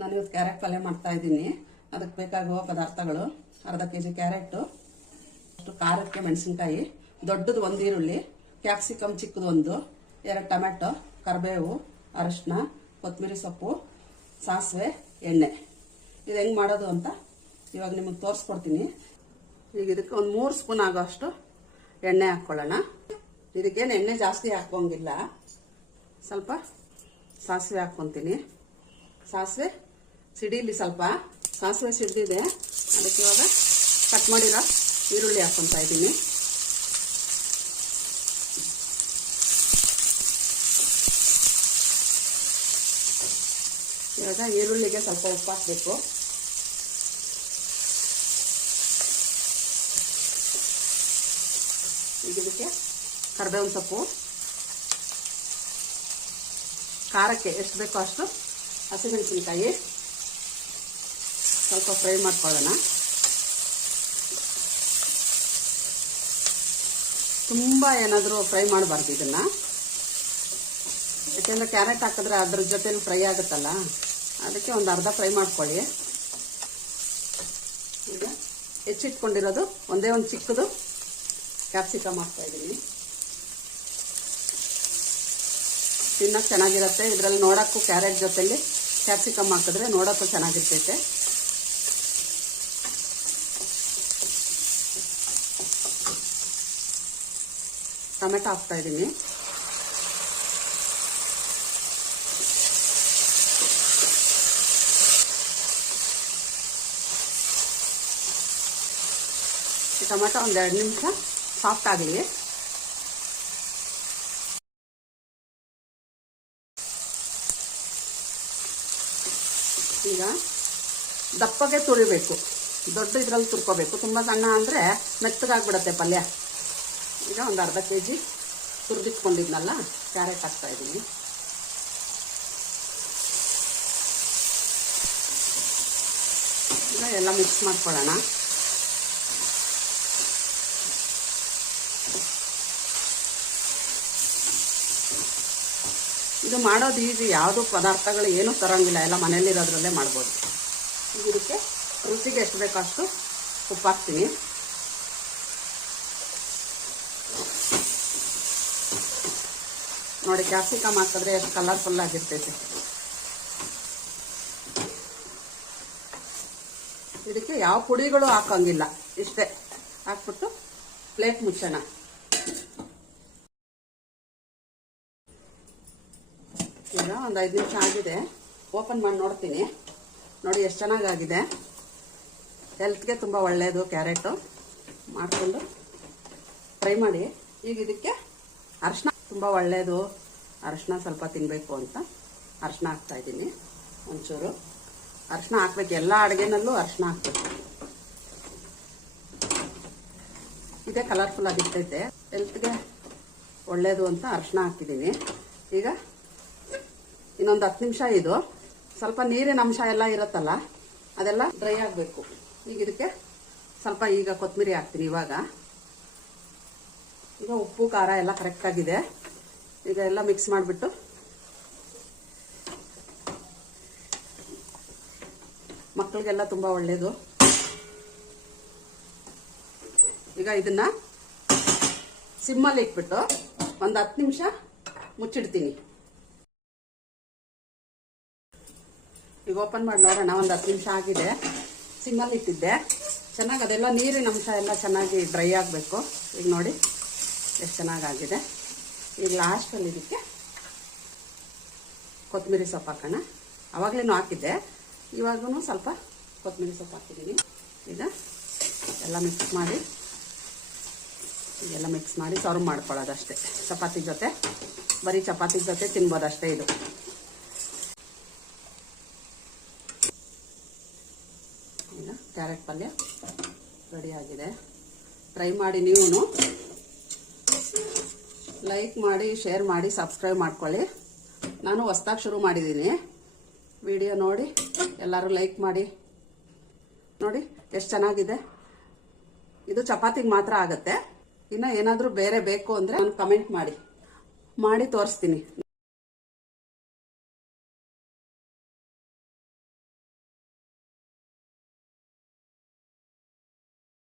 ನಾನು ಇವತ್ತು ಕ್ಯಾರೆಟ್ ಪಲ್ಯ ಮಾಡ್ತಾ ಇದ್ದೀನಿ. ಅದಕ್ಕೆ ಬೇಕಾಗುವ ಪದಾರ್ಥಗಳು: ಅರ್ಧ ಕೆಜಿ ಕ್ಯಾರೆಟು, ಅಷ್ಟು ಖಾರಕ್ಕೆ ಮೆಣಸಿನಕಾಯಿ, ದೊಡ್ಡದು 1 ಈರುಳ್ಳಿ, ಕ್ಯಾಪ್ಸಿಕಮ್ ಚಿಕ್ಕದು 1, 2 ಟೊಮೆಟೊ, ಕರಿಬೇವು, ಅರಿಶಿನ, ಕೊತ್ತಂಬರಿ ಸೊಪ್ಪು, ಸಾಸಿವೆ, ಎಣ್ಣೆ. ಇದು ಹೆಂಗೆ ಮಾಡೋದು ಅಂತ ಇವಾಗ ನಿಮಗೆ ತೋರಿಸ್ಕೊಡ್ತೀನಿ. ಈಗ ಇದಕ್ಕೆ ಒಂದು 3 ಸ್ಪೂನ್ ಆಗೋ ಅಷ್ಟು ಎಣ್ಣೆ ಹಾಕ್ಕೊಳ್ಳೋಣ. ಇದಕ್ಕೇನು ಎಣ್ಣೆ ಜಾಸ್ತಿ ಹಾಕೋಂಗಿಲ್ಲ. ಸ್ವಲ್ಪ ಸಾಸಿವೆ ಹಾಕ್ಕೊತೀನಿ. ಸಾಸಿವೆ ಸಿಡಿಲಿ. ಸ್ವಲ್ಪ ಸಾಸಿವೆ ಸಿಡಿದಿದೆ, ಅದಕ್ಕೆ ಇವಾಗ ಕಟ್ ಮಾಡಿರೋ ಈರುಳ್ಳಿ ಹಾಕ್ಕೊತಾ ಇದ್ದೀನಿ. ಇವಾಗ ಈರುಳ್ಳಿಗೆ ಸ್ವಲ್ಪ ಉಪ್ಪು ಹಾಕಬೇಕು. ಈಗ ಇದಕ್ಕೆ ಕರಿಬೇವಿನ ಸೊಪ್ಪು, ಖಾರಕ್ಕೆ ಎಷ್ಟು ಬೇಕೋ ಅಷ್ಟು ಹಸಿಮೆಣಸಿನಕಾಯಿ ಸ್ವಲ್ಪ ಫ್ರೈ ಮಾಡ್ಕೊಳ್ಳೋಣ. ತುಂಬ ಏನಾದರೂ ಫ್ರೈ ಮಾಡಬಾರ್ದು ಇದನ್ನ, ಯಾಕೆಂದರೆ ಕ್ಯಾರೆಟ್ ಹಾಕಿದ್ರೆ ಅದ್ರ ಜೊತೆಲಿ ಫ್ರೈ ಆಗುತ್ತಲ್ಲ, ಅದಕ್ಕೆ ಒಂದು ಅರ್ಧ ಫ್ರೈ ಮಾಡ್ಕೊಳ್ಳಿ. ಈಗ ಹೆಚ್ಚಿಟ್ಕೊಂಡಿರೋದು ಒಂದೇ ಒಂದು ಚಿಕ್ಕದು ಕ್ಯಾಪ್ಸಿಕಮ್ ಹಾಕ್ತಾ ಇದ್ದೀನಿ. ತಿನ್ನೋಕೆ ಚೆನ್ನಾಗಿರುತ್ತೆ. ಇದರಲ್ಲಿ ನೋಡೋಕ್ಕೂ ಕ್ಯಾರೆಟ್ ಜೊತೆಲಿ ಕ್ಯಾಪ್ಸಿಕಮ್ ಹಾಕಿದ್ರೆ ನೋಡೋಕ್ಕೂ ಚೆನ್ನಾಗಿರ್ತೈತೆ. ಟೊಮೆಟೊ ಹಾಕ್ತಾ ಇದ್ದೀನಿ. ಟೊಮೆಟೊ ಒಂದು 2 ನಿಮಿಷ ಸಾಫ್ಟ್ ಆಗಲಿ. ಈಗ ದಪ್ಪಗೆ ತುರಿಬೇಕು, ದೊಡ್ಡ ಇದ್ರಲ್ಲಿ ತುರ್ಕೋಬೇಕು. ತುಂಬ ಸಣ್ಣ ಅಂದರೆ ಮೆತ್ತಗಾಗ್ಬಿಡುತ್ತೆ ಪಲ್ಯ. ಈಗ ಒಂದು ಅರ್ಧ ಕೆಜಿ ತುರಿದಿಟ್ಕೊಂಡಿದ್ನಲ್ಲ ಕ್ಯಾರೆಟ್ ಹಾಕ್ತಾ ಇದ್ದೀನಿ. ಈಗ ಎಲ್ಲ ಮಿಕ್ಸ್ ಮಾಡ್ಕೊಳ್ಳೋಣ. ಇದು ಮಾಡೋದು ಈಸಿ. ಯಾವುದು ಪದಾರ್ಥಗಳು ಏನೂ ತರೋಂಗಿಲ್ಲ, ಎಲ್ಲ ಮನೆಯಲ್ಲಿರೋದ್ರಲ್ಲೇ ಮಾಡ್ಬೋದು. ಈಗ ಇದಕ್ಕೆ ರುಚಿಗೆ ಎಷ್ಟು ಬೇಕೋ ಅಷ್ಟು ಉಪ್ಪು ಹಾಕ್ತೀನಿ. ನೋಡಿ, ಕ್ಯಾಪ್ಸಿಕಮ್ ಹಾಕಿದ್ರೆ ಎಷ್ಟು ಕಲರ್ಫುಲ್ ಆಗಿರ್ತೈತೆ. ಇದಕ್ಕೆ ಯಾವ ಪುಡಿಗಳು ಹಾಕೋಂಗಿಲ್ಲ, ಇಷ್ಟೇ ಹಾಕ್ಬಿಟ್ಟು ಪ್ಲೇಟ್ ಮುಚ್ಚೋಣ. ಈಗ ಒಂದು 5 ನಿಮಿಷ ಆಗಿದೆ. ಓಪನ್ ಮಾಡಿ ನೋಡ್ತೀನಿ. ನೋಡಿ ಎಷ್ಟು ಚೆನ್ನಾಗಾಗಿದೆ. ಹೆಲ್ತ್ಗೆ ತುಂಬ ಒಳ್ಳೆಯದು ಕ್ಯಾರೆಟು. ಮಾಡಿಕೊಂಡು ಫ್ರೈ ಮಾಡಿ. ಈಗ ಇದಕ್ಕೆ ಅರಿಶಿನ ತುಂಬ ಒಳ್ಳೆಯದು. ಅರಿಶಿನ ಸ್ವಲ್ಪ ತಿನ್ನಬೇಕು ಅಂತ ಅರಿಶಿನ ಹಾಕ್ತಾ ಇದ್ದೀನಿ. ಒಂಚೂರು ಅರಿಶಿನ ಹಾಕ್ಬೇಕು. ಎಲ್ಲ ಅಡುಗೆನಲ್ಲೂ ಅರಿಶಿನ ಹಾಕ್ಬೇಕು. ಇದೇ ಕಲರ್ಫುಲ್ ಆಗಿರ್ತೈತೆ, ಹೆಲ್ತ್ಗೆ ಒಳ್ಳೆಯದು ಅಂತ ಅರಿಶಿನ ಹಾಕಿದ್ದೀನಿ. ಈಗ ಇನ್ನೊಂದು 10 ನಿಮಿಷ ಇದು ಸ್ವಲ್ಪ ನೀರಿನ ಅಂಶ ಎಲ್ಲ ಇರುತ್ತಲ್ಲ, ಅದೆಲ್ಲ ಡ್ರೈ ಆಗಬೇಕು. ಈಗ ಇದಕ್ಕೆ ಸ್ವಲ್ಪ ಈಗ ಕೊತ್ತಂಬರಿ ಹಾಕ್ತೀನಿ. ಈಗ ಉಪ್ಪು ಖಾರ ಎಲ್ಲ ಕರೆಕ್ಟಾಗಿದೆ. ಈಗ ಎಲ್ಲ ಮಿಕ್ಸ್ ಮಾಡಿಬಿಟ್ಟು ಮಕ್ಕಳಿಗೆಲ್ಲ ತುಂಬ ಒಳ್ಳೆಯದು. ಈಗ ಇದನ್ನ ಸಿಮ್ಮಲ್ಲಿ ಇಟ್ಬಿಟ್ಟು ಒಂದು 10 ನಿಮಿಷ ಮುಚ್ಚಿಡ್ತೀನಿ. ಈಗ ಓಪನ್ ಮಾಡಿ ನೋಡೋಣ. ಒಂದು 10 ನಿಮಿಷ ಆಗಿದೆ. ಸಿಮ್ಮಲ್ಲಿ ಇಟ್ಟಿದ್ದೆ. ಚೆನ್ನಾಗಿ ಅದೆಲ್ಲ ನೀರಿನ ಅಂಶ ಎಲ್ಲ ಚೆನ್ನಾಗಿ ಡ್ರೈ ಆಗಬೇಕು. ಈಗ ನೋಡಿ ಎಷ್ಟು ಚೆನ್ನಾಗಾಗಿದೆ. ಈಗ ಲಾಸ್ಟಲ್ಲಿ ಇದಕ್ಕೆ ಕೊತ್ತಂಬರಿ ಸೊಪ್ಪು ಹಾಕೋಣ. ಆವಾಗಲೇನು ಹಾಕಿದ್ದೆ, ಇವಾಗೂ ಸ್ವಲ್ಪ ಕೊತ್ತಂಬರಿ ಸೊಪ್ಪು ಹಾಕಿದ್ದೀನಿ. ಈಗ ಎಲ್ಲ ಮಿಕ್ಸ್ ಮಾಡಿ ಸರ್ವ್ ಮಾಡ್ಕೊಳ್ಳೋದಷ್ಟೇ. ಚಪಾತಿ ಜೊತೆ, ಬರೀ ಚಪಾತಿ ಜೊತೆ ತಿನ್ಬೋದಷ್ಟೇ ಇದು. ಈಗ ಕ್ಯಾರೆಟ್ ಪಲ್ಯ ರೆಡಿ ಆಗಿದೆ. ಟ್ರೈ ಮಾಡಿ. ನೀವು ಲೈಕ್ ಮಾಡಿ, ಶೇರ್ ಮಾಡಿ, ಸಬ್ಸ್ಕ್ರೈಬ್ ಮಾಡ್ಕೊಳ್ಳಿ. ನಾನು ಹೊಸ್ದಾಗಿ ಶುರು ಮಾಡಿದ್ದೀನಿ. ವಿಡಿಯೋ ನೋಡಿ ಎಲ್ಲರೂ ಲೈಕ್ ಮಾಡಿ. ನೋಡಿ ಎಷ್ಟು ಚೆನ್ನಾಗಿದೆ. ಇದು ಚಪಾತಿಗೆ ಮಾತ್ರ ಆಗುತ್ತೆ. ಇನ್ನು ಏನಾದರೂ ಬೇರೆ ಬೇಕು ಅಂದರೆ ನಾನು ಕಮೆಂಟ್ ಮಾಡಿ ತೋರಿಸ್ತೀನಿ.